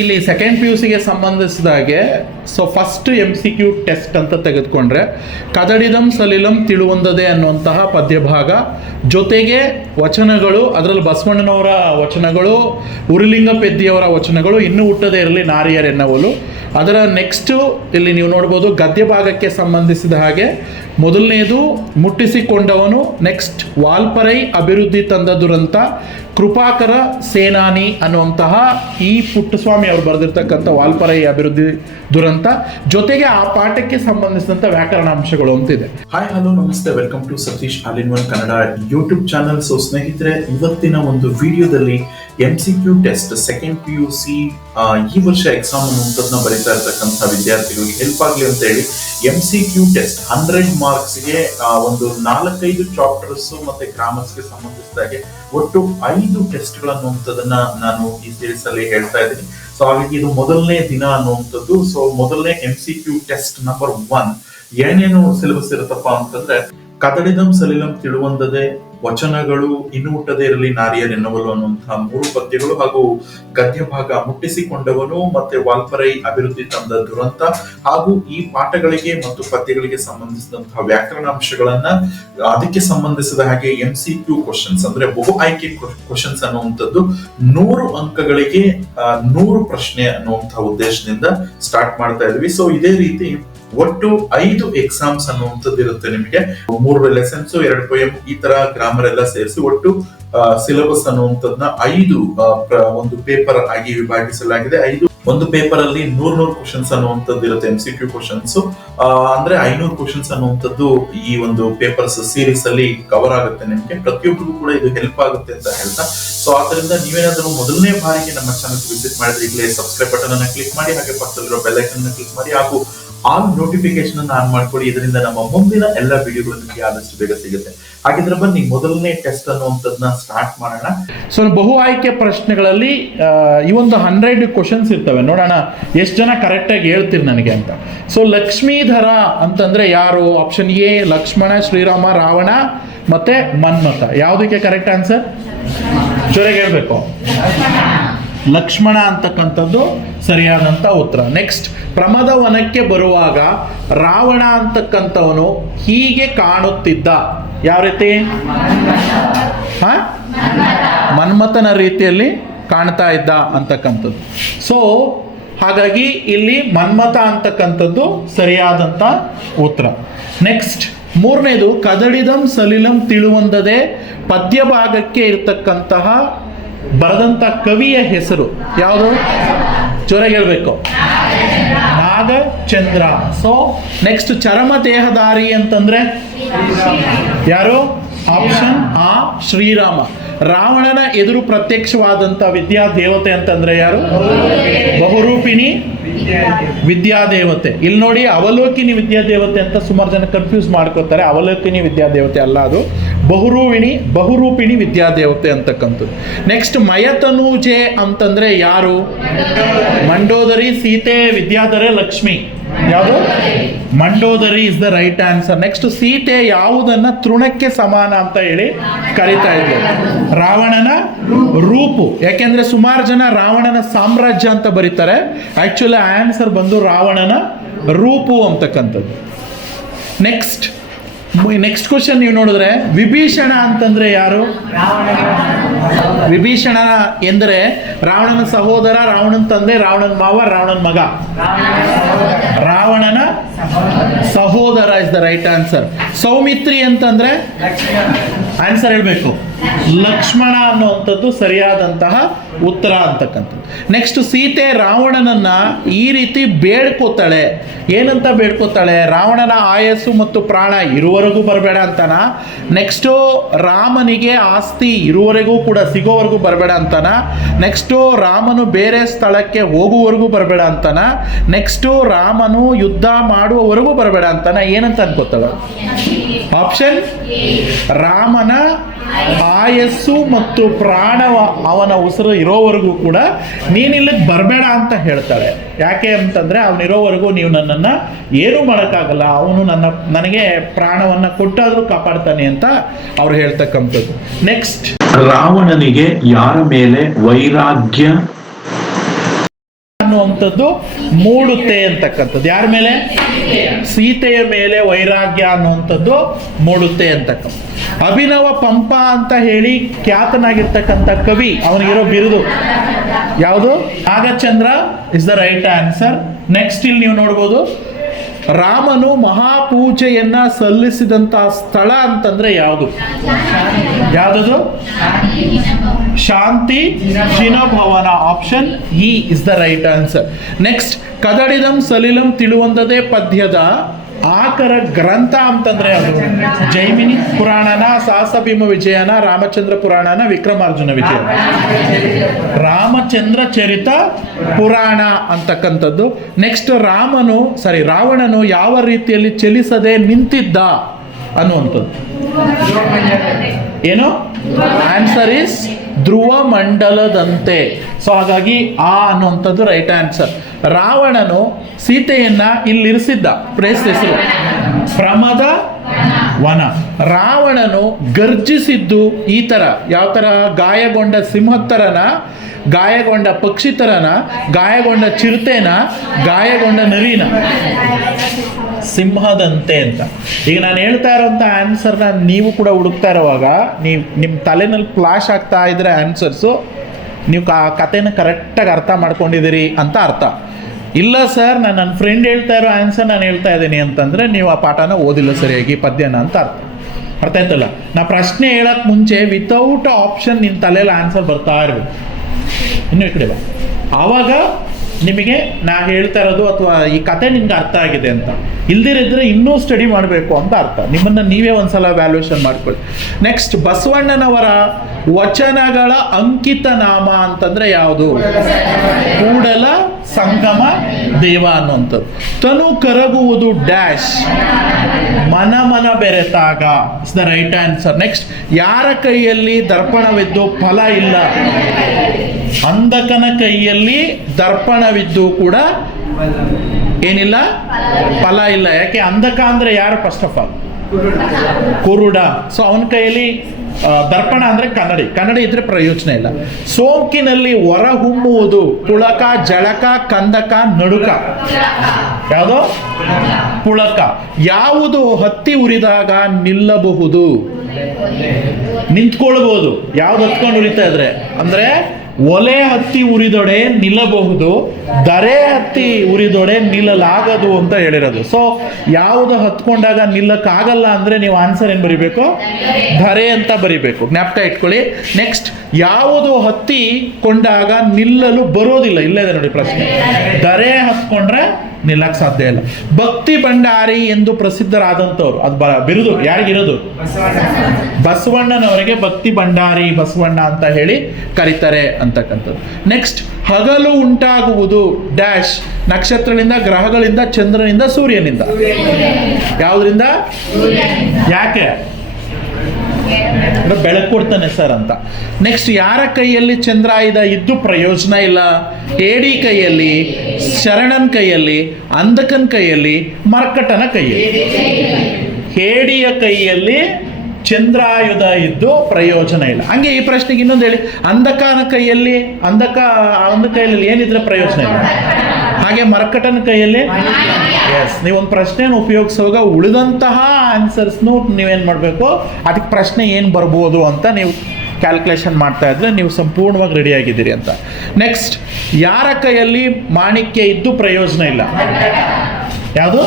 ಇಲ್ಲಿ second P U ಸಿಗೆ ಸಂಬಂಧಿಸಿದ ಹಾಗೆ so first M C Q test ಅಂತ ತೆಗೆದುಕೊಂಡ್ರೆ, ಕದಡಿದಂ ಸಲಿಲಂ ತಿಳುವಂದದೆ ಅನ್ನುವಂತಹ ಪದ್ಯಭಾಗ. ಜೊತೆಗೆ ವಚನಗಳು, ಅದರಲ್ಲಿ ಬಸವಣ್ಣನವರ ವಚನಗಳು, ಉರುಲಿಂಗ ಪೆದ್ದಿಯವರ ವಚನಗಳು, ಇನ್ನೂ ಹುಟ್ಟದೇ ಇರಲಿ ನಾರಿಯರೆನ್ನವಲು ಅದರ ನೆಕ್ಸ್ಟು ಇಲ್ಲಿ ನೀವು ನೋಡ್ಬೋದು, ಗದ್ಯ ಭಾಗಕ್ಕೆ ಸಂಬಂಧಿಸಿದ ಹಾಗೆ, ಮೊದಲನೇದು ಮುಟ್ಟಿಸಿಕೊಂಡವನು ನೆಕ್ಸ್ಟ್ ವಾಲ್ಪರೈ ಅಭಿವೃದ್ಧಿ ತಂದ ದುರಂತ ಕೃಪಾಕರ ಸೇನಾನಿ ಅನ್ನುವಂತಹ ಈ ಪುಟ್ಟಸ್ವಾಮಿ ಅವರು ಬರೆದಿರ್ತಕ್ಕಂಥ ವಾಲ್ಪರೈ ಅಭಿವೃದ್ಧಿ ದುರಂತ ಜೊತೆಗೆ ಆ ಪಾಠಕ್ಕೆ ಸಂಬಂಧಿಸಿದಂಥ ವ್ಯಾಕರಣಾಂಶಗಳು ಅಂತಿದೆ ಹಾಯ್ ಹಲೋ ನಮಸ್ತೆ. Welcome to Satish all in one Kannada YouTube channel so ಸ್ನೇಹಿತರೆ, ಇವತ್ತಿನ ಒಂದು ವಿಡಿಯೋದಲ್ಲಿ M C Q test second P U C ಈ ವರ್ಷ ಎಕ್ಸಾಮ್ ಅನ್ನುವಂಥದ್ದನ್ನ ಬರೀತಾ ಇರ್ತಕ್ಕಂಥ ವಿದ್ಯಾರ್ಥಿಗಳಿಗೆ ಹೆಲ್ಪ್ ಆಗಲಿ ಅಂತ ಹೇಳಿ M C Q test hundred ಮಾರ್ಕ್ಸ್ಗೆ ಒಂದು ನಾಲ್ಕೈದು ಚಾಪ್ಟರ್ಸ್ ಮತ್ತೆ ಗ್ರಾಮರ್ಸ್ಗೆ ಸಂಬಂಧಿಸಿದಾಗೆ ಒಟ್ಟು ಐದು ಟೆಸ್ಟ್ಗಳು ಅನ್ನುವಂಥದ್ದನ್ನ ನಾನು ಈ ಸೀರೀಸ್ ಅಲ್ಲಿ ಹೇಳ್ತಾ ಇದ್ದೀನಿ. ಸೊ ಹಾಗಾಗಿ ಇದು ಮೊದಲನೇ ದಿನ ಅನ್ನುವಂಥದ್ದು. ಸೊ ಮೊದಲನೇ M C Q test number one ಏನೇನು ಸಿಲೆಬಸ್ ಇರುತ್ತಪ್ಪ ಅಂತಂದ್ರೆ ಕದಡಿದಂ ಸಲಿಲಂ ತಿಳುವಂದದೆ ವಚನಗಳು ಇನ್ನು ಹುಟ್ಟದೇ ಇರಲಿ ನಾರಿಯರ್ ಎನ್ನುವಲು ಅನ್ನುವಂತಹ ಮೂರು ಪದ್ಯಗಳು ಹಾಗೂ ಗದ್ಯ ಭಾಗ ಮುಟ್ಟಿಸಿಕೊಂಡವನು ಮತ್ತೆ ವಾಲ್ಪರೈ ಅಭಿವೃದ್ಧಿ ತಂದ ದುರಂತ ಹಾಗೂ ಈ ಪಾಠಗಳಿಗೆ ಮತ್ತು ಪದ್ಯಗಳಿಗೆ ಸಂಬಂಧಿಸಿದಂತಹ ವ್ಯಾಕರಣ ಅಂಶಗಳನ್ನ ಅದಕ್ಕೆ ಸಂಬಂಧಿಸಿದ ಹಾಗೆ ಎಂ ಸಿ ಕ್ಯೂ ಕ್ವಶನ್ಸ್ ಅಂದ್ರೆ ಬಹು ಆಯ್ಕೆ ಕ್ವಶನ್ಸ್ ಅನ್ನುವಂಥದ್ದು ನೂರು ಅಂಕಗಳಿಗೆ ನೂರು ಪ್ರಶ್ನೆ ಅನ್ನುವಂತಹ ಉದ್ದೇಶದಿಂದ ಸ್ಟಾರ್ಟ್ ಮಾಡ್ತಾ ಇದ್ವಿ. ಸೊ ಇದೇ ರೀತಿ ಒಟ್ಟು ಐದು ಎಕ್ಸಾಮ್ಸ್ ಅನ್ನುವಂಥದ್ದು ಇರುತ್ತೆ ನಿಮಗೆ. ಮೂರು ಲೆಸನ್ಸ್ ಎರಡು ಪೊಯಮ್ ಈ ತರ ಗ್ರಾಮರ್ ಎಲ್ಲ ಸೇರಿಸಿ ಒಟ್ಟು ಸಿಲೆಬಸ್ ಅನ್ನುವಂಥದ್ನ ಐದು ಒಂದು ಪೇಪರ್ ಆಗಿ ವಿಭಾಗಿಸಲಾಗಿದೆ. ಐದು, ಒಂದು ಪೇಪರ್ ಅಲ್ಲಿ ನೂರ್ ನೂರು ಕ್ವಶನ್ಸ್ ಅನ್ನುವಂಥದ್ದು ಇರುತ್ತೆ ಎಂ ಸಿ ಕ್ಯೂ ಕ್ವಶನ್ಸ್ ಅಂದ್ರೆ ಐನೂರು ಕ್ವಶನ್ಸ್ ಅನ್ನುವಂಥದ್ದು ಈ ಒಂದು ಪೇಪರ್ಸ್ ಸೀರೀಸ್ ಅಲ್ಲಿ ಕವರ್ ಆಗುತ್ತೆ ನಿಮ್ಗೆ. ಪ್ರತಿಯೊಬ್ಬರಿಗೂ ಕೂಡ ಇದು ಹೆಲ್ಪ್ ಆಗುತ್ತೆ ಅಂತ ಹೇಳ್ತಾ. ಸೊ ಆದ್ರಿಂದ ನೀವೇನಾದ್ರೂ ಮೊದಲನೇ ಬಾರಿಗೆ ನಮ್ಮ ಚಾನಲ್ ವಿಸಿಟ್ ಮಾಡಿದ್ರೆ ಈಗಲೇ ಸಬ್ಸ್ಕ್ರೈಬ್ ಬಟನ್ ಅನ್ನ ಕ್ಲಿಕ್ ಮಾಡಿ, ಹಾಗೆ ಪಕ್ಕದಲ್ಲಿರೋ ಬೆಲ್ ಐಕನ್ ಕ್ಲಿಕ್ ಮಾಡಿ, ಹಾಗೂ ಆಲ್ ನೋಟಿಫಿಕೇಶನ್ ಅನ್ನು ಆನ್ ಮಾಡ್ಕೊಳ್ಳಿ. ಇದರಿಂದ ನಮ್ಮ ಮುಂದಿನ ಎಲ್ಲ ವಿಡಿಯೋಗಳು ನಿಮಗೆ ಆದಷ್ಟು ಬೇಗ ಸಿಗುತ್ತೆ. ಹಾಗಿದ್ರೆ ಬನ್ನಿ, ಮೊದಲನೇ ಟೆಸ್ಟ್ ಅನ್ನುವಂಥದ್ದನ್ನ ಸ್ಟಾರ್ಟ್ ಮಾಡೋಣ. ಸೊ ಬಹು ಆಯ್ಕೆ ಪ್ರಶ್ನೆಗಳಲ್ಲಿ ಈ ಒಂದು ಹಂಡ್ರೆಡ್ ಕ್ವಶನ್ಸ್ ಇರ್ತವೆ. ನೋಡೋಣ, ಎಷ್ಟು ಜನ ಕರೆಕ್ಟಾಗಿ ಹೇಳ್ತೀರಿ ನನಗೆ ಅಂತ. ಸೊ ಲಕ್ಷ್ಮೀಧರ ಅಂತಂದ್ರೆ ಯಾರು? ಆಪ್ಷನ್ ಎ, ಲಕ್ಷ್ಮಣ, ಶ್ರೀರಾಮ, ರಾವಣ, ಮತ್ತೆ ಮನ್ಮಥ. ಯಾವುದಕ್ಕೆ ಕರೆಕ್ಟ್ ಆನ್ಸರ್ ಜೋರಾಗಿ ಹೇಳ್ಬೇಕು. ಲಕ್ಷ್ಮಣ ಅಂತಕ್ಕಂಥದ್ದು ಸರಿಯಾದಂಥ ಉತ್ತರ. ನೆಕ್ಸ್ಟ್ ಪ್ರಮದವನಕ್ಕೆ ಬರುವಾಗ ರಾವಣ ಅಂತಕ್ಕಂಥವನು ಹೀಗೆ ಕಾಣುತ್ತಿದ್ದ. ಯಾವ ರೀತಿ? ಹಾ? ಮನ್ಮಥನ ರೀತಿಯಲ್ಲಿ ಕಾಣ್ತಾ ಇದ್ದ ಅಂತಕ್ಕಂಥದ್ದು. ಸೊ ಹಾಗಾಗಿ ಇಲ್ಲಿ ಮನ್ಮಥ ಅಂತಕ್ಕಂಥದ್ದು ಸರಿಯಾದಂಥ ಉತ್ತರ. ನೆಕ್ಸ್ಟ್ ಮೂರನೇದು ಕದಡಿದಂ ಸಲಿಲಂ ತಿಳುವಂದದೆ ಪದ್ಯ ಭಾಗಕ್ಕೆ ಇರ್ತಕ್ಕಂತಹ ಬರೆದಂಥ ಕವಿಯ ಹೆಸರು ಯಾವುದು? ಜೋರಾಗಿ ಹೇಳ್ಬೇಕು. ನಾಗಚಂದ್ರ. ಸೊ ನೆಕ್ಸ್ಟ್ ಚರಮ ದೇಹದಾರಿ ಅಂತಂದ್ರೆ? ಯಾರು? ಆಪ್ಷನ್ ಆ ಶ್ರೀರಾಮ. ರಾವಣನ ಎದುರು ಪ್ರತ್ಯಕ್ಷವಾದಂಥ ವಿದ್ಯಾ ದೇವತೆ ಅಂತಂದ್ರೆ ಯಾರು? ಬಹುರೂಪಿಣಿ ವಿದ್ಯಾದೇವತೆ. ಇಲ್ಲಿ ನೋಡಿ ಅವಲೋಕಿನಿ ವಿದ್ಯಾದೇವತೆ ಅಂತ ಸುಮಾರು ಜನ ಕನ್ಫ್ಯೂಸ್ ಮಾಡ್ಕೋತಾರೆ ಅವಲೋಕಿನಿ ವಿದ್ಯಾದೇವತೆ ಅಲ್ಲ ಅದು. ಬಹುರೂಪಿಣಿ ಬಹುರೂಪಿಣಿ ವಿದ್ಯಾದೇವತೆ ಅಂತಕ್ಕಂಥದ್ದು. ನೆಕ್ಸ್ಟ್ ಮಯತನೂಜೆ ಅಂತಂದ್ರೆ ಯಾರು? ಮಂಡೋದರಿ, ಸೀತೆ, ವಿದ್ಯಾಧರೆ, ಲಕ್ಷ್ಮಿ. ಯಾವುದು? Mandodari is the right answer next Sita ಯಾವುದನ್ನ ತೃಣಕ್ಕೆ ಸಮಾನ ಅಂತ ಹೇಳಿ ಕರಿತಾ ಇದ್ರು. ರಾವಣನ ರೂಪು. ಯಾಕೆಂದ್ರೆ ಸುಮಾರು ಜನ ರಾವಣನ ಸಾಮ್ರಾಜ್ಯ ಅಂತ ಬರೀತಾರೆ. ಆಕ್ಚುಲಿ ಆನ್ಸರ್ ಬಂದು ರಾವಣನ ರೂಪು ಅಂತಕ್ಕಂಥದ್ದು. ನೆಕ್ಸ್ಟ್ ನೆಕ್ಸ್ಟ್ ಕ್ವಶನ್ ನೀವು ನೋಡಿದ್ರೆ, ವಿಭೀಷಣ ಅಂತಂದ್ರೆ ಯಾರು? ವಿಭೀಷಣ ಎಂದರೆ ರಾವಣನ ಸಹೋದರ, ರಾವಣನ ತಂದೆ, ರಾವಣನ ಮಾವ, ರಾವಣನ ಮಗ. ರಾವಣನ ಸಹೋದರ is the right answer Soumitri ಅಂತಂದ್ರೆ? ಆನ್ಸರ್ ಹೇಳಬೇಕು. ಲಕ್ಷ್ಮಣ ಅನ್ನುವಂಥದ್ದು ಸರಿಯಾದಂತಹ ಉತ್ತರ ಅಂತಕ್ಕಂಥದ್ದು. ನೆಕ್ಸ್ಟ್ ಸೀತೆ ರಾವಣನನ್ನ ಈ ರೀತಿ ಬೇಡ್ಕೋತಾಳೆ. ಏನಂತ ಬೇಡ್ಕೋತಾಳೆ? ರಾವಣನ ಆಯಸ್ಸು ಮತ್ತು ಪ್ರಾಣ ಇರುವವರೆಗೂ ಬರಬೇಡ ಅಂತಾನ? ನೆಕ್ಸ್ಟು ರಾಮನಿಗೆ ಆಸ್ತಿ ಇರುವವರೆಗೂ ಕೂಡ ಸಿಗೋವರೆಗೂ ಬರಬೇಡ ಅಂತಾನ? ನೆಕ್ಸ್ಟು ರಾಮನು ಬೇರೆ ಸ್ಥಳಕ್ಕೆ ಹೋಗುವವರೆಗೂ ಬರಬೇಡ ಅಂತಾನ? ನೆಕ್ಸ್ಟು ರಾಮನು ಯುದ್ಧ ಮಾಡುವವರೆಗೂ ಬರಬೇಡ ಅಂತಾನ? ಏನಂತ ಅನ್ಕೋತಾಳೆ? ಆಪ್ಷನ್ ರಾಮನ ಆಯಸ್ಸು ಮತ್ತು ಪ್ರಾಣ ಅವನ ಉಸಿರು ಇರೋವರೆಗೂ ಕೂಡ ನೀನಿಲ್ಲಿಗೆ ಬರಬೇಡ ಅಂತ ಹೇಳ್ತಾಳೆ. ಯಾಕೆ ಅಂತಂದ್ರೆ ಅವನಿರೋವರೆಗೂ ನೀವು ನನ್ನನ್ನು ಏನೂ ಮಾಡೋಕ್ಕಾಗಲ್ಲ. ಅವನು ನನ್ನ, ನನಗೆ ಪ್ರಾಣವನ್ನು ಕೊಟ್ಟಾದರೂ ಕಾಪಾಡ್ತಾನೆ ಅಂತ ಅವ್ರು ಹೇಳ್ತಕ್ಕಂಥದ್ದು. ನೆಕ್ಸ್ಟ್ ರಾವಣನಿಗೆ ಯಾರ ಮೇಲೆ ವೈರಾಗ್ಯ ಅನ್ನುವಂಥದ್ದು ಮೂಡುತ್ತೆ ಅಂತಕ್ಕಂಥದ್ದು. ಯಾರ ಮೇಲೆ? ಸೀತೆಯ ಮೇಲೆ ವೈರಾಗ್ಯ ಅನ್ನುವಂಥದ್ದು ಮೂಡುತ್ತೆ ಅಂತಕ್ಕಂಥ ಅಭಿನವ ಪಂಪ ಅಂತ ಹೇಳಿ ಖ್ಯಾತನಾಗಿರ್ತಕ್ಕಂಥ ಕವಿ, ಅವನಿಗಿರೋ ಬಿರುದು. ಯಾವುದು? Nagachandra is the right answer next ಇಲ್ಲಿ ನೀವು ನೋಡ್ಬೋದು. ರಾಮನು ಮಹಾಪೂಜೆಯನ್ನ ಸಲ್ಲಿಸಿದಂತಹ ಸ್ಥಳ ಅಂತಂದ್ರೆ ಯಾವುದು? ಯಾವ್ದದು? Shanti Jinabhavana option E is the right answer next ಕದಡಿದಂ ಸಲಿಲಂ ತಿಳುವಂದದೇ ಪದ್ಯದ ಆಕರ ಗ್ರಂಥ ಅಂತಂದ್ರೆ ಅದು. ಜೈಮಿನಿ ಪುರಾಣನ ಸಾಹಸಭೀಮ ವಿಜಯನ ರಾಮಚಂದ್ರ ಪುರಾಣನ ವಿಕ್ರಮಾರ್ಜುನ ವಿಜಯ ರಾಮಚಂದ್ರ ಚರಿತ ಪುರಾಣ ಅಂತಕ್ಕಂಥದ್ದು. ನೆಕ್ಸ್ಟ್ ರಾಮನು ಸಾರಿ ರಾವಣನು ಯಾವ ರೀತಿಯಲ್ಲಿ ಚಲಿಸದೆ ನಿಂತಿದ್ದ ಅನ್ನುವಂಥದ್ದು. ಏನು? ಆನ್ಸರ್ ಇಸ್ ಧ್ರುವ ಮಂಡಲದಂತೆ ಸೊ ಹಾಗಾಗಿ ಆ ಅನ್ನುವಂಥದ್ದು ರೈಟ್ ಆನ್ಸರ್ ರಾವಣನು ಸೀತೆಯನ್ನ ಇಲ್ಲಿರಿಸಿದ್ದ. ಪ್ರೇಸ್ ಹೆಸರು. ಪ್ರಮದ ವನ. ರಾವಣನು ಗರ್ಜಿಸಿದ್ದು ಈ ತರ. ಯಾವ ತರ? ಗಾಯಗೊಂಡ ಸಿಂಹತ್ತರನ, ಗಾಯಗೊಂಡ ಪಕ್ಷಿತರನ, ಗಾಯಗೊಂಡ ಚಿರತೆನ, ಗಾಯಗೊಂಡ ನರಿನ. ಸಿಂಹದಂತೆ ಅಂತ. ಈಗ ನಾನು ಹೇಳ್ತಾ ಇರೋಂಥ ಆನ್ಸರ್ನ ನೀವು ಕೂಡ ಹುಡುಕ್ತಾ ಇರುವಾಗ, ನೀವು ನಿಮ್ಮ ತಲೆನಲ್ಲಿ ಫ್ಲಾಶ್ ಆಗ್ತಾ ಇದ್ರೆ ಆನ್ಸರ್ಸು ನೀವು ಆ ಕಥೆನ ಕರೆಕ್ಟಾಗಿ ಅರ್ಥ ಮಾಡ್ಕೊಂಡಿದ್ದೀರಿ ಅಂತ ಅರ್ಥ. ಇಲ್ಲ ಸರ್ ನಾನು ನನ್ನ ಫ್ರೆಂಡ್ ಹೇಳ್ತಾ ಇರೋ ಆನ್ಸರ್ ನಾನು ಹೇಳ್ತಾ ಇದ್ದೀನಿ ಅಂತಂದರೆ ನೀವು ಆ ಪಾಠನ ಓದಿಲ್ಲ ಸರಿಯಾಗಿ ಪದ್ಯನ ಅಂತ ಅರ್ಥ. ಅರ್ಥ ಆಯ್ತಲ್ಲ? ನಾ ಪ್ರಶ್ನೆ ಹೇಳಕ್ ಮುಂಚೆ ವಿತೌಟ್ ಆಪ್ಷನ್ ನಿನ್ನ ತಲೆಯಲ್ಲಿ ಆನ್ಸರ್ ಬರ್ತಾ ಇರಬೇಕು. ಇನ್ನು ಈ ಕಡೆ ಆವಾಗ ನಿಮಗೆ ನಾ ಹೇಳ್ತಾ ಇರೋದು ಅಥವಾ ಈ ಕತೆ ನಿಮ್ಗೆ ಅರ್ಥ ಆಗಿದೆ ಅಂತ. ಇಲ್ದಿರಿದ್ರೆ ಇನ್ನೂ ಸ್ಟಡಿ ಮಾಡಬೇಕು ಅಂತ ಅರ್ಥ. ನಿಮ್ಮನ್ನ ನೀವೇ ಒಂದ್ಸಲ ವ್ಯಾಲ್ಯೂಯೇಷನ್ ಮಾಡ್ಕೊಳ್ಳಿ. ನೆಕ್ಸ್ಟ್ ಬಸವಣ್ಣನವರ ವಚನಗಳ ಅಂಕಿತ ನಾಮ ಅಂತಂದ್ರೆ ಯಾವುದು? ಕೂಡಲ ಸಂಗಮ ದೇವ ಅನ್ನುವಂಥದ್ದು. ತನು ಕರಗುವುದು ಡ್ಯಾಶ್ ಮನ ಮನ ಬೆರೆತಾಗ is the right answer next ಯಾರ ಕೈಯಲ್ಲಿ ದರ್ಪಣವಿದ್ದು ಫಲ ಇಲ್ಲ? ಅಂಧಕನ ಕೈಯಲ್ಲಿ ದರ್ಪಣವಿದ್ದು ಕೂಡ ಏನಿಲ್ಲ? ಫಲ ಇಲ್ಲ. ಯಾಕೆ? ಅಂಧಕ ಅಂದ್ರೆ ಯಾರು ಫಸ್ಟ್ ಆಫ್ ಆಲ್ ಕುರುಡ. ಸೊ ಅವನ ಕೈಯಲ್ಲಿ ದರ್ಪಣ ಅಂದ್ರೆ ಕನ್ನಡಿ. ಕನ್ನಡಿ ಇದ್ರೆ ಪ್ರಯೋಜನ ಇಲ್ಲ. ಸೋಂಕಿನಲ್ಲಿ ಹೊರಹೊಮ್ಮುವುದು ಪುಳಕ, ಜಳಕ, ಕಂದಕ, ನಡುಕ. ಯಾವುದು? ಪುಳಕ. ಯಾವುದು ಹತ್ತಿ ಉರಿದಾಗ ನಿಲ್ಲಬಹುದು? ನಿಂತ್ಕೊಳ್ಬಹುದು ಯಾವ್ದು ಹತ್ಕೊಂಡು ಉರಿತಾ ಇದ್ರೆ? ಅಂದ್ರೆ ಒಲೆ ಹತ್ತಿ ಉರಿದೊಡೆ ನಿಲ್ಲಬಹುದು, ದರೆ ಹತ್ತಿ ಉರಿದೊಡೆ ನಿಲ್ಲಲಾಗದು ಅಂತ ಹೇಳಿರೋದು. ಸೊ ಯಾವುದು ಹತ್ಕೊಂಡಾಗ ನಿಲ್ಲಕ್ಕಾಗಲ್ಲ ಅಂದ್ರೆ ನೀವು ಆನ್ಸರ್ ಏನು ಬರಿಬೇಕು? ಧರೆ ಅಂತ ಬರಿಬೇಕು. ಜ್ಞಾಪಕ ಇಟ್ಕೊಳ್ಳಿ. ನೆಕ್ಸ್ಟ್ ಯಾವುದು ಹತ್ತಿ ಕೊಂಡಾಗ ನಿಲ್ಲಲು ಬರೋದಿಲ್ಲ. ಇಲ್ಲೇ ಇದೆ ನೋಡಿ ಪ್ರಶ್ನೆ. ದರೆ ಹತ್ಕೊಂಡ್ರೆ ನಿಲ್ಲಕ್ ಸಾಧ್ಯ ಇಲ್ಲ. ಭಕ್ತಿ ಭಂಡಾರಿ ಎಂದು ಪ್ರಸಿದ್ಧರಾದಂಥವ್ರು. ಅದು ಬ- ಬಿರುದು. ಯಾರಿಗಿರೋದು ಬಸವಣ್ಣನವರಿಗೆ ಭಕ್ತಿ ಭಂಡಾರಿ ಬಸವಣ್ಣ ಅಂತ ಹೇಳಿ ಕರೀತಾರೆ ಅಂತಕ್ಕಂಥದ್ದು. ನೆಕ್ಸ್ಟ್ ಹಗಲು ಉಂಟಾಗುವುದು ಡ್ಯಾಶ್ ನಕ್ಷತ್ರಗಳಿಂದ ಗ್ರಹಗಳಿಂದ ಚಂದ್ರನಿಂದ ಸೂರ್ಯನಿಂದ. ಯಾವುದರಿಂದ? ಯಾಕೆ? ಬೆಳಕು ಕೊಡ್ತಾನೆ ಸರ್ ಅಂತ. ನೆಕ್ಸ್ಟ್ ಯಾರ ಕೈಯಲ್ಲಿ ಚಂದ್ರಾಯುಧ ಇದ್ದು ಪ್ರಯೋಜನ ಇಲ್ಲ? ಏಡಿ ಕೈಯಲ್ಲಿ, ಶರಣನ್ ಕೈಯಲ್ಲಿ, ಅಂಧಕನ್ ಕೈಯಲ್ಲಿ, ಮರ್ಕಟನ ಕೈಯಲ್ಲಿ? ಹೇಡಿಯ ಕೈಯಲ್ಲಿ ಚಂದ್ರಾಯುಧ ಇದ್ದು ಪ್ರಯೋಜನ ಇಲ್ಲ. ಹಂಗೆ ಈ ಪ್ರಶ್ನೆಗೆ ಇನ್ನೊಂದು ಹೇಳಿ. ಅಂಧಕನ ಕೈಯಲ್ಲಿ, ಅಂಧಕ ಅಂಧ ಕೈಯಲ್ಲಿ ಏನಿದ್ರೆ ಪ್ರಯೋಜನ ಇಲ್ಲ? ಹಾಗೆ ಮರಕಟನ ಕೈಯಲ್ಲಿ? ಎಸ್ ನೀವೊಂದು ಪ್ರಶ್ನೆಯನ್ನು ಉಪಯೋಗಿಸುವಾಗ ಉಳಿದಂತಹ ಆನ್ಸರ್ಸ್ನು ನೀವೇನು ಮಾಡಬೇಕು? ಅದಕ್ಕೆ ಪ್ರಶ್ನೆ ಏನು ಬರ್ಬೋದು ಅಂತ ನೀವು ಕ್ಯಾಲ್ಕುಲೇಷನ್ ಮಾಡ್ತಾ ಇದ್ರೆ ನೀವು ಸಂಪೂರ್ಣವಾಗಿ ರೆಡಿ ಆಗಿದ್ದೀರಿ ಅಂತ. ನೆಕ್ಸ್ಟ್ ಯಾರ ಕೈಯಲ್ಲಿ ಮಾಣಿಕ್ಯ ಇದ್ದು ಪ್ರಯೋಜನ ಇಲ್ಲ? ಯಾವುದು?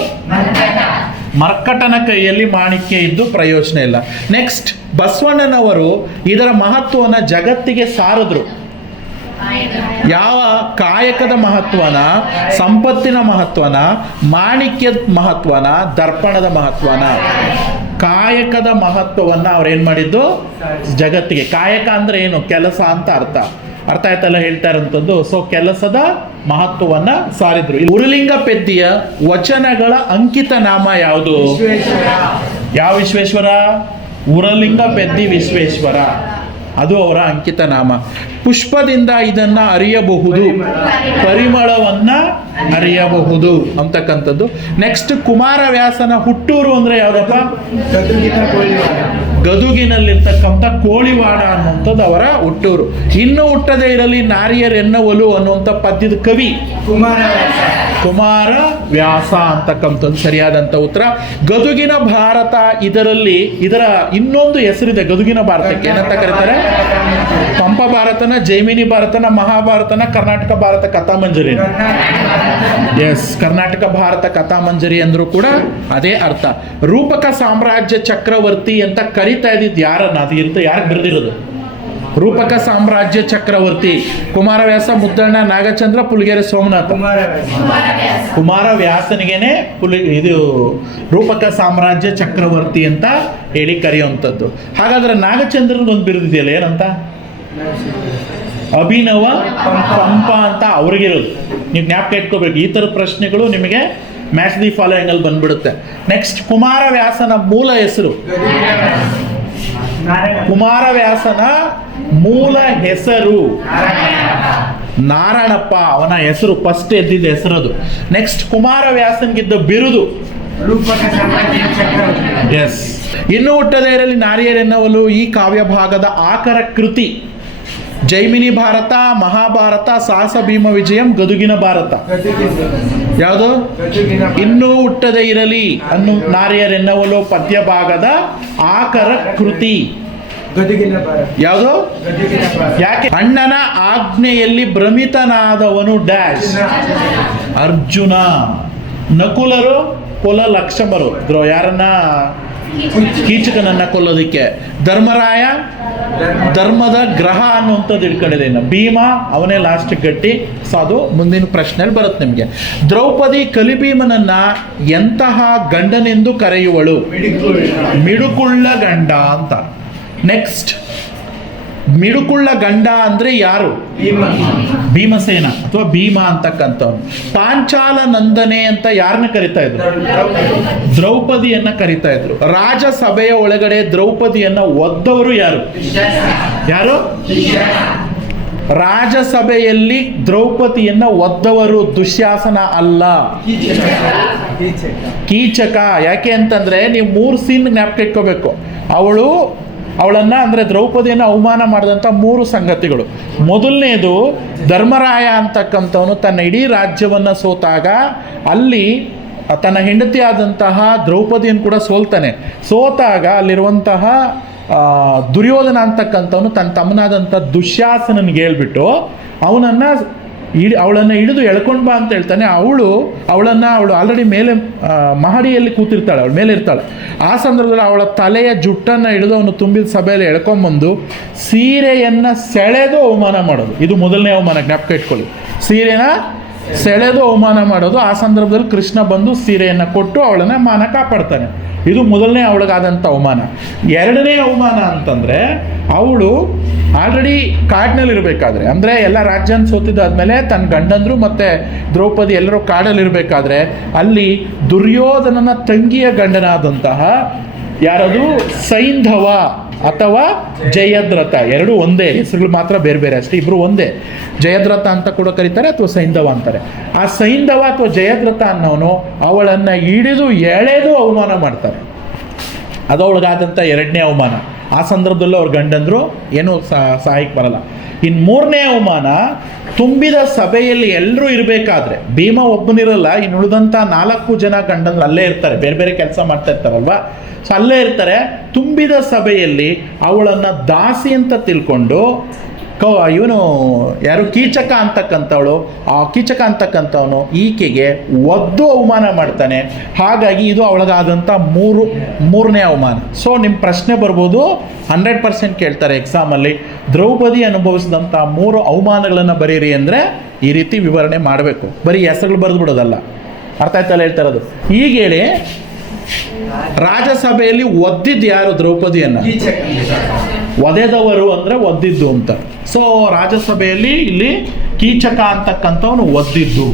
ಮರ್ಕಟನ ಕೈಯಲ್ಲಿ ಮಾಣಿಕ್ಯ ಇದ್ದು ಪ್ರಯೋಜನ ಇಲ್ಲ. ನೆಕ್ಸ್ಟ್ ಬಸವಣ್ಣನವರು ಇದರ ಮಹತ್ವವನ್ನು ಜಗತ್ತಿಗೆ ಸಾರಿದ್ರು. ಯಾವ ಕಾಯಕದ ಮಹತ್ವನ ಸಂಪತ್ತಿನ ಮಹತ್ವನ ಮಾಣಿಕ್ಯದ ಮಹತ್ವನ ದರ್ಪಣದ ಮಹತ್ವನ? ಕಾಯಕದ ಮಹತ್ವವನ್ನ ಅವ್ರೇನ್ ಏನ್ ಮಾಡಿದ್ದು? ಜಗತ್ತಿಗೆ. ಕಾಯಕ ಅಂದ್ರೆ ಏನು? ಕೆಲಸ ಅಂತ ಅರ್ಥ. ಅರ್ಥ ಆಯ್ತಲ್ಲ ಹೇಳ್ತಾ ಇರೋಂಥದ್ದು? ಸೊ ಕೆಲಸದ ಮಹತ್ವವನ್ನ ಸಾರಿದ್ರು. ಉರುಲಿಂಗ ಪೆದ್ದಿಯ ವಚನಗಳ ಅಂಕಿತ ನಾಮ ಯಾವುದು? ಯಾವ ವಿಶ್ವೇಶ್ವರ? ಉರಲಿಂಗ ಪೆದ್ದಿ ವಿಶ್ವೇಶ್ವರ. ಅದು ಅವರ ಅಂಕಿತ ನಾಮ ಪುಷ್ಪದಿಂದ ಇದನ್ನ ಅರಿಯಬಹುದು. ಪರಿಮಳವನ್ನ ಅರಿಯಬಹುದು ಅಂತಕ್ಕಂಥದ್ದು. ನೆಕ್ಸ್ಟ್ ಕುಮಾರವ್ಯಾಸನ ಹುಟ್ಟೂರು ಅಂದ್ರೆ ಯಾವ್ದಪ್ಪ? ಗದುಗಿನಲ್ಲಿರ್ತಕ್ಕಂಥ ಕೋಳಿವಾಡ ಅನ್ನುವಂಥದ್ದು ಅವರ ಹುಟ್ಟೂರು. ಇನ್ನು ಹುಟ್ಟದೇ ಇರಲಿ ನಾರಿಯರೆನ್ನವಲು ಅನ್ನುವಂಥ ಪದ್ಯದ ಕವಿ. ಕುಮಾರ ಕುಮಾರ ವ್ಯಾಸ ಅಂತಕ್ಕಂಥದ್ದು ಸರಿಯಾದಂಥ ಉತ್ತರ. ಗದುಗಿನ ಭಾರತ ಇದರಲ್ಲಿ ಇದರ ಇನ್ನೊಂದು ಹೆಸರಿದೆ ಗದುಗಿನ ಭಾರತಕ್ಕೆ. ಏನಂತ ಕರೀತಾರೆ? ಪಂಪ ಭಾರತನ, ಜೈಮಿನಿ ಭಾರತನ, ಮಹಾಭಾರತನ, ಕರ್ನಾಟಕ ಭಾರತ ಕಥಾಮಂಜರಿ. ಎಸ್ ಕರ್ನಾಟಕ ಭಾರತ ಕಥಾಮಂಜರಿ ಅಂದ್ರೂ ಕೂಡ ಅದೇ ಅರ್ಥ. ರೂಪಕ ಸಾಮ್ರಾಜ್ಯ ಚಕ್ರವರ್ತಿ ಅಂತ ಕರಿತಾ ಇದ್ದಿದ್ದು ಯಾರ ಅದು ಅಂತ ಯಾರು ಬರೆದಿರೋದು? ರೂಪಕ ಸಾಮ್ರಾಜ್ಯ ಚಕ್ರವರ್ತಿ, ಕುಮಾರವ್ಯಾಸ, ಮುದ್ದಣ್ಣ, ನಾಗಚಂದ್ರ, ಪುಲಿಗೆರೆ ಸೋಮನಾಥ. ಕುಮಾರವ್ಯಾಸನಿಗೇನೆ ಕುಮಾರ ಪುಲಿ, ಇದು ರೂಪಕ ಸಾಮ್ರಾಜ್ಯ ಚಕ್ರವರ್ತಿ ಅಂತ ಹೇಳಿ ಕರೆಯುವಂಥದ್ದು. ಹಾಗಾದ್ರೆ ನಾಗಚಂದ್ರನ ಒಂದು ಬಿರುದಿದೆಯಲ್ಲ, ಏನಂತ? ಅಭಿನವ ಪಂಪ ಅಂತ ಅವ್ರಿಗಿರೋದು. ನೀವು ಜ್ಞಾಪಕ ಇಟ್ಕೋಬೇಕು. ಈ ಥರ ಪ್ರಶ್ನೆಗಳು ನಿಮಗೆ ಮ್ಯಾಚ್ ದಿ ಫಾಲೋಯಿಂಗ್ ಅಲ್ಲಿ ಬಂದ್ಬಿಡುತ್ತೆ. ನೆಕ್ಸ್ಟ್ ಕುಮಾರ ವ್ಯಾಸನ ಮೂಲ ಹೆಸರು. ನಾರಾಯಣ. ಕುಮಾರವ್ಯಾಸನ ಮೂಲ ಹೆಸರು. ನಾರಾಯಣಪ್ಪ ಅವನ ಹೆಸರು ಫಸ್ಟ್ ಎದ್ದಿದ್ದ ಹೆಸರದು ನೆಕ್ಸ್ಟ್ ಕುಮಾರವ್ಯಾಸನ್ಗಿದ್ದ ಬಿರುದು. ರೂಪಕ ಸಾಮ್ರಾಜ್ಯ ಚಕ್ರವರ್ತಿ ಎಸ್ ಇನ್ನು ಹುಟ್ಟದೇ ಇರಲಿ ನಾರಿಯರೆನ್ನವಲು ಈ ಕಾವ್ಯ ಭಾಗದ ಆಕರ ಕೃತಿ. ಜೈಮಿನಿ ಭಾರತ ಮಹಾಭಾರತ ಸಾಹಸ ಭೀಮ ವಿಜಯಂ ಗದುಗಿನ ಭಾರತ. ಯಾವುದು? ಇನ್ನೂ ಹುಟ್ಟದೇ ಇರಲಿ ಅನ್ನು ನಾರಿಯರೆನ್ನವಲು ಪದ್ಯ ಭಾಗದ ಆಕರ ಕೃತಿ. ಯಾವುದು? ಯಾಕೆ? ಅಣ್ಣನ ಆಜ್ಞೆಯಲ್ಲಿ ಭ್ರಮಿತನಾದವನು ಡ್ಯಾಶ್. ಅರ್ಜುನ. ನಕುಲರು ಕುಲ ಲಕ್ಷ್ಮರು. ಇದ್ರು ಯಾರನ್ನ? ಕೀಚಕನನ್ನ ಕೊಲ್ಲೋದಿಕ್ಕೆ. ಧರ್ಮರಾಯ ಧರ್ಮದ ಗ್ರಹ ಅನ್ನುವಂಥದ್ದು ಇಟ್ಕೊಂಡಿದೆ ಇನ್ನು. ಭೀಮ ಅವನೇ ಲಾಸ್ಟ್ ಗಟ್ಟಿ. ಸೊ ಅದು ಮುಂದಿನ ಪ್ರಶ್ನೆಯಲ್ಲಿ ಬರುತ್ತೆ ನಿಮಗೆ. ದ್ರೌಪದಿ ಕಲಿಭೀಮನನ್ನ ಎಂತಹ ಗಂಡನೆಂದು ಕರೆಯುವಳು? ಮಿಡುಕುಳ್ಳ ಗಂಡ. ಅಂತ. ನೆಕ್ಸ್ಟ್ ಮಿಡುಕುಳ್ಳ ಗಂಡ ಅಂದ್ರೆ ಯಾರು? ಭೀಮ. ಭೀಮಸೇನ ಅಥವಾ ಭೀಮ ಅಂತಕ್ಕಂಥ ಪಾಂಚಾಲ ನಂದನೆ ಅಂತ ಯಾರನ್ನ ಕರಿತಾ ಇದ್ರು? ದ್ರೌಪದಿಯನ್ನ ಕರಿತಾ ಇದ್ರು. ರಾಜಸಭೆಯ ಒಳಗಡೆ ದ್ರೌಪದಿಯನ್ನ ಒದ್ದವರು ಯಾರು? ಯಾರು? ರಾಜಸಭೆಯಲ್ಲಿ ದ್ರೌಪದಿಯನ್ನ ಒದ್ದವರು ದುಶ್ಯಾಸನ ಅಲ್ಲ. ಕೀಚಕ. ಯಾಕೆ ಅಂತಂದ್ರೆ ನೀವು ಮೂರು ಸೀನ್ ಜ್ಞಾಪಕ ಇಟ್ಕೋಬೇಕು. ಅವಳು ಅವಳನ್ನ ಅಂದ್ರೆ ದ್ರೌಪದಿಯನ್ನು ಅವಮಾನ ಮಾಡಿದಂಥ ಮೂರು ಸಂಗತಿಗಳು. ಮೊದಲನೇದು, ಧರ್ಮರಾಯ ಅಂತಕ್ಕಂಥವನು ತನ್ನ ಇಡೀ ರಾಜ್ಯವನ್ನ ಸೋತಾಗ ಅಲ್ಲಿ ತನ್ನ ಹೆಂಡತಿಯಾದಂತಹ ದ್ರೌಪದಿಯನ್ನು ಕೂಡ ಸೋಲ್ತಾನೆ. ಸೋತಾಗ ಅಲ್ಲಿರುವಂತಹ ದುರ್ಯೋಧನ ಅಂತಕ್ಕಂಥವನು ತನ್ನ ತಮ್ಮನಾದಂಥ ದುಶ್ಯಾಸನನಿಗೆ ಹೇಳ್ಬಿಟ್ಟು ಅವನನ್ನು ಇಡ್ ಅವಳನ್ನು ಹಿಡಿದು ಎಳ್ಕೊಂಡು ಬಾ ಅಂತ ಹೇಳ್ತಾನೆ. ಅವಳು, ಅವಳನ್ನು ಅವಳು ಆಲ್ರೆಡಿ ಮೇಲೆ ಮಹಡಿಯಲ್ಲಿ ಕೂತಿರ್ತಾಳೆ, ಅವಳು ಮೇಲೆ ಇರ್ತಾಳೆ. ಆ ಸಂದರ್ಭದಲ್ಲಿ ಅವಳ ತಲೆಯ ಜುಟ್ಟನ್ನು ಹಿಡಿದು ಅವನು ತುಂಬಿದ ಸಭೆಯಲ್ಲಿ ಎಳ್ಕೊಂಬಂದು ಸೀರೆಯನ್ನು ಸೆಳೆದು ಅವಮಾನ ಮಾಡೋದು. ಇದು ಮೊದಲನೇ ಅವಮಾನ, ಜ್ಞಾಪಕ ಇಟ್ಕೊಳ್ಳಿ. ಸೀರೆನ ಸೆಳೆದು ಅವಮಾನ ಮಾಡೋದು, ಆ ಸಂದರ್ಭದಲ್ಲಿ ಕೃಷ್ಣ ಬಂದು ಸೀರೆಯನ್ನು ಕೊಟ್ಟು ಅವಳನ್ನ ಮಾನ ಕಾಪಾಡ್ತಾನೆ. ಇದು ಮೊದಲನೇ ಅವಳಿಗಾದಂಥ ಅವಮಾನ. ಎರಡನೇ ಅವಮಾನ ಅಂತಂದರೆ, ಅವಳು ಆಲ್ರೆಡಿ ಕಾಡಿನಲ್ಲಿ ಇರಬೇಕಾದ್ರೆ, ಅಂದರೆ ಎಲ್ಲ ರಾಜ್ಯನ ಸೋತಿದ್ದಾದಮೇಲೆ ತನ್ನ ಗಂಡಂದರು ಮತ್ತು ದ್ರೌಪದಿ ಎಲ್ಲರೂ ಕಾಡಲ್ಲಿರಬೇಕಾದ್ರೆ ಅಲ್ಲಿ ದುರ್ಯೋಧನನ ತಂಗಿಯ ಗಂಡನಾದಂತಹ ಯಾರದು? ಸೈಂಧವ ಅಥವಾ ಜಯದ್ರಥ. ಎರಡು ಒಂದೇ. ಹೆಸರುಗಳು ಮಾತ್ರ ಬೇರೆ ಬೇರೆ ಅಷ್ಟೇ. ಇಬ್ಬರು ಒಂದೇ. ಜಯದ್ರಥ ಅಂತ ಕೂಡ ಕರೀತಾರೆ ಅಥವಾ ಸೈಂಧವ ಅಂತಾರೆ. ಆ ಸೈಂಧವ ಅಥವಾ ಜಯದ್ರಥ ಅನ್ನೋನು ಅವಳನ್ನು ಹಿಡಿದು ಎಳೆದು ಅವಮಾನ ಮಾಡ್ತಾರೆ. ಅದು ಎರಡನೇ ಅವಮಾನ. ಆ ಸಂದರ್ಭದಲ್ಲೂ ಅವ್ರ ಗಂಡಂದ್ರು ಏನೂ ಸಹಾಯಕ್ಕೆ ಬರಲ್ಲ. ಇನ್ನು ಮೂರನೇ ಅವಮಾನ, ತುಂಬಿದ ಸಭೆಯಲ್ಲಿ ಎಲ್ಲರೂ ಇರಬೇಕಾದ್ರೆ, ಭೀಮ ಒಬ್ಬನಿರಲ್ಲ ಇನ್ನು ಉಳಿದಂಥ ನಾಲ್ಕು ಜನ ಗಂಡಂದ್ರು ಅಲ್ಲೇ ಇರ್ತಾರೆ, ಬೇರೆ ಬೇರೆ ಕೆಲಸ ಮಾಡ್ತಾ ಇರ್ತಾರಲ್ವ? ಸೊ ಅಲ್ಲೇ ಇರ್ತಾರೆ, ತುಂಬಿದ ಸಭೆಯಲ್ಲಿ ಅವಳನ್ನು ದಾಸಿ ಅಂತ ತಿಳ್ಕೊಂಡು ಕೌ, ಇವನು ಯಾರು ಕೀಚಕ ಅಂತಕ್ಕಂಥವಳು. ಆ ಕೀಚಕ ಅಂತಕ್ಕಂಥವನು ಈಕೆಗೆ ಒದ್ದು ಅವಮಾನ ಮಾಡ್ತಾನೆ. ಹಾಗಾಗಿ ಇದು ಅವಳಗಾದಂಥ ಮೂರು, ಮೂರನೇ ಅವಮಾನ. ಸೊ ನಿಮ್ಮ ಪ್ರಶ್ನೆ ಬರ್ಬೋದು. ಹಂಡ್ರೆಡ್ ಪರ್ಸೆಂಟ್ ಕೇಳ್ತಾರೆ ಎಕ್ಸಾಮಲ್ಲಿ. ದ್ರೌಪದಿ ಅನುಭವಿಸಿದಂಥ ಮೂರು ಅವಮಾನಗಳನ್ನು ಬರೀರಿ ಅಂದರೆ ಈ ರೀತಿ ವಿವರಣೆ ಮಾಡಬೇಕು. ಬರೀ ಹೆಸರುಗಳು ಬರೆದು ಬಿಡೋದಲ್ಲ. ಅರ್ಥ ಆಯ್ತಲ್ಲ ಹೇಳ್ತಾ ಇರೋದು? ಈಗ ಹೇಳಿ ರಾಜಸಭೆಯಲ್ಲಿ ಒದ್ದಿದ್ದು ಯಾರು ದ್ರೌಪದಿಯನ್ನು? ಒದೆದವರು ಅಂದ್ರೆ ಒದ್ದಿದ್ದು ಅಂತ. ಸೊ ರಾಜ್ಯಸಭೆಯಲ್ಲಿ ಇಲ್ಲಿ ಕೀಚಕ ಅಂತಕ್ಕಂಥವನು ಒದ್ದಿದ್ದು.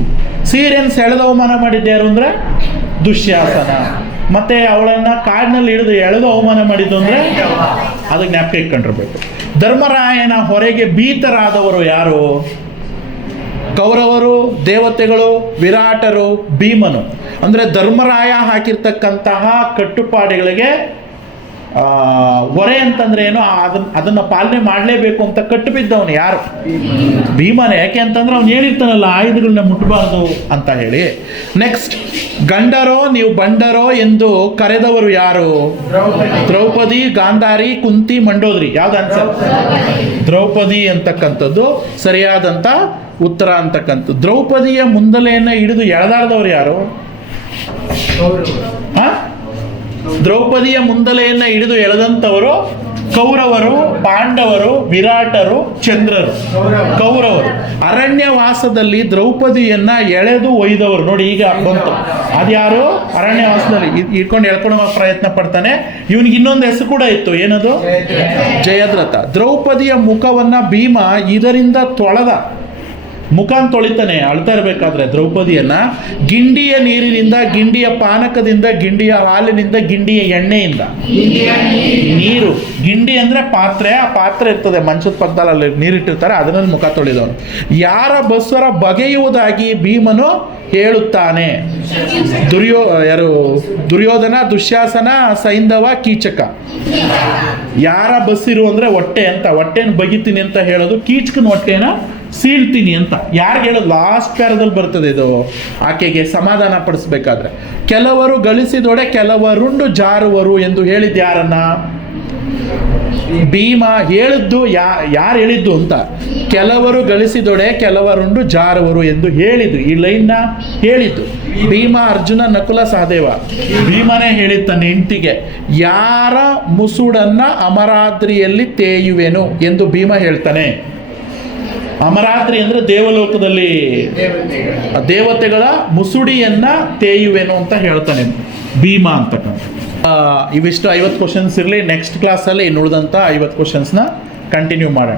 ಸೀರೆಯನ್ನು ಸೆಳೆದ ಅವಮಾನ ಮಾಡಿದ್ದು ಯಾರು ಅಂದ್ರೆ? ದುಶ್ಯಾಸನ. ಮತ್ತೆ ಅವಳನ್ನ ಕಾಡಿನಲ್ಲಿ ಹಿಡಿದು ಎಳೆದು ಅವಮಾನ ಮಾಡಿದ್ದು ಅಂದ್ರೆ? ಅದಕ್ಕೆ ಜ್ಞಾಪಕ ಇಟ್ಕೊಂಡಿರ್ಬೇಕು. ಧರ್ಮರಾಯನ ಹೊರಗೆ ಭೀತರಾದವರು ಯಾರು? ಕೌರವರು ದೇವತೆಗಳು, ವಿರಾಟರು, ಭೀಮನು. ಅಂದರೆ ಧರ್ಮರಾಯ ಹಾಕಿರ್ತಕ್ಕಂತಹ ಕಟ್ಟುಪಾಡುಗಳಿಗೆ ಹೊರೆ ಅಂತಂದ್ರೆ ಏನು? ಅದನ್ನ ಅದನ್ನು ಪಾಲನೆ ಮಾಡಲೇಬೇಕು ಅಂತ ಕಟ್ಟು ಬಿದ್ದವನು ಯಾರು? ಭೀಮನ. ಯಾಕೆ ಅಂತಂದ್ರೆ ಅವ್ನು ಹೇಳಿರ್ತಾನಲ್ಲ ಆಯುಧಗಳನ್ನ ಮುಟ್ಟಬಾರ್ದು ಅಂತ ಹೇಳಿ. ನೆಕ್ಸ್ಟ್ ಗಂಡರೋ, ನೀವು ಬಂಡರೋ ಎಂದು ಕರೆದವರು ಯಾರು? ದ್ರೌಪದಿ, ಗಾಂಧಾರಿ, ಕುಂತಿ, ಮಂಡೋದ್ರಿ. ಯಾವ್ದು ಆನ್ಸರ್ ದ್ರೌಪದಿ ಅಂತಕ್ಕಂಥದ್ದು. ಸರಿಯಾದಂತ ಉತ್ತರ ಅಂತಕ್ಕಂಥ ದ್ರೌಪದಿಯ ಮುಂದಲೆಯನ್ನು ಹಿಡಿದು ಎಳೆದಾಡ್ದವ್ರು ಯಾರು? ದ್ರೌಪದಿಯ ಮುಂದಲೆಯನ್ನು ಹಿಡಿದು ಎಳೆದಂಥವರು ಕೌರವರು, ಪಾಂಡವರು, ವಿರಾಟರು, ಚಂದ್ರರು. ಕೌರವ. ಕೌರವರು. ಅರಣ್ಯವಾಸದಲ್ಲಿ ದ್ರೌಪದಿಯನ್ನ ಎಳೆದು ಒಯ್ದವರು. ನೋಡಿ ಈಗ ಬಂತು. ಅದ್ಯಾರು? ಅರಣ್ಯವಾಸದಲ್ಲಿ. ಇಟ್ಕೊಂಡು ಎಳ್ಕೊಂಡು ಪ್ರಯತ್ನ ಪಡ್ತಾನೆ. ಇವನಿಗೆ ಇನ್ನೊಂದು ಹೆಸರು ಕೂಡ ಇತ್ತು. ಏನದು. ಜಯದ್ರಥ. ದ್ರೌಪದಿಯ ಮುಖವನ್ನ ಭೀಮ ಇದರಿಂದ ತೊಳೆದ ಮುಖಾನ್ ತೊಳಿತಾನೆ ಅಳ್ತಾ ಇರಬೇಕಾದ್ರೆ ದ್ರೌಪದಿಯನ್ನ. ಗಿಂಡಿಯ ನೀರಿನಿಂದ ಗಿಂಡಿಯ ಪಾನಕದಿಂದ ಗಿಂಡಿಯ ಹಾಲಿನಿಂದ ಗಿಂಡಿಯ ಎಣ್ಣೆಯಿಂದ. ನೀರು. ಗಿಂಡಿ ಅಂದ್ರೆ ಪಾತ್ರೆ ಆ ಪಾತ್ರೆ ಇರ್ತದೆ ಮಂಚದ ಪಕ್ಕದಲ್ಲಿ ಅಲ್ಲಿ ನೀರಿಟ್ಟಿರ್ತಾರೆ ಅದರಲ್ಲಿ ಮುಖ ತೊಳೆದವನು. ಯಾರ ಬಸ್ವರ ಬಗೆಯುವುದಾಗಿ ಭೀಮನು ಹೇಳುತ್ತಾನೆ. ದುರ್ಯೋ ಯಾರು ದುರ್ಯೋಧನ ದುಶ್ಯಾಸನ ಸೈಂಧವ ಕೀಚಕ. ಯಾರ ಬಸ್ಸಿರು ಅಂದ್ರೆ ಹೊಟ್ಟೆ ಅಂತ ಹೊಟ್ಟೆನ ಬಗಿತೀನಿ ಅಂತ ಹೇಳೋದು ಕೀಚಕನ ಹೊಟ್ಟೆನ? ಸೀಳ್ತೀನಿ ಅಂತ. ಯಾರು ಹೇಳೋದು ಲಾಸ್ಟ್ ಪ್ಯಾರದಲ್ಲಿ ಬರ್ತದೆ ಇದು. ಆಕೆಗೆ ಸಮಾಧಾನ ಪಡಿಸ್ಬೇಕಾದ್ರೆ. ಕೆಲವರು ಗಳಿಸಿದೊಡೆ ಕೆಲವರುಂಡು ಜಾರುವರು ಎಂದು ಹೇಳಿದ್ದು ಯಾರನ್ನ? ಭೀಮ ಹೇಳಿದ್ದು ಯಾ, ಯಾರು ಹೇಳಿದ್ದು ಅಂತ. ಕೆಲವರು ಗಳಿಸಿದೊಡೆ ಕೆಲವರುಂಡು ಜಾರುವರು ಎಂದು ಹೇಳಿದ್ದು. ಈ ಲೈನ್ನ ಹೇಳಿದ್ದು. ಭೀಮ ಅರ್ಜುನ ನಕುಲ ಸಹದೇವ. ಭೀಮನೇ ಹೇಳಿದ ತನ್ನ ಹೆಂಡತಿಗೆ, ಯಾರ ಮುಸುಡನ್ನ ಅಮರಾದ್ರಿಯಲ್ಲಿ ತೇಯುವೆನು? ಎಂದು ಭೀಮ ಹೇಳ್ತಾನೆ. ಅಮರಾದ್ರಿ ಅಂದ್ರೆ ದೇವಲೋಕದಲ್ಲಿ ದೇವತೆಗಳು. ಮುಸುಡಿಯನ್ನ ತೇಯುವೆನು ಅಂತ ಹೇಳ್ತಾನೆ. ಭೀಮ ಅಂತಕ್ಕಂಥ ಇವಿಷ್ಟು ಐವತ್ತು ಕ್ವಶನ್ಸ್ ಇರಲಿ. ನೆಕ್ಸ್ಟ್ ಕ್ಲಾಸಲ್ಲಿ ಇನ್ನುಳಿದಂಥ ಐವತ್ತು ಕ್ವಶನ್ಸ್ನ ಕಂಟಿನ್ಯೂ ಮಾಡೋಣ.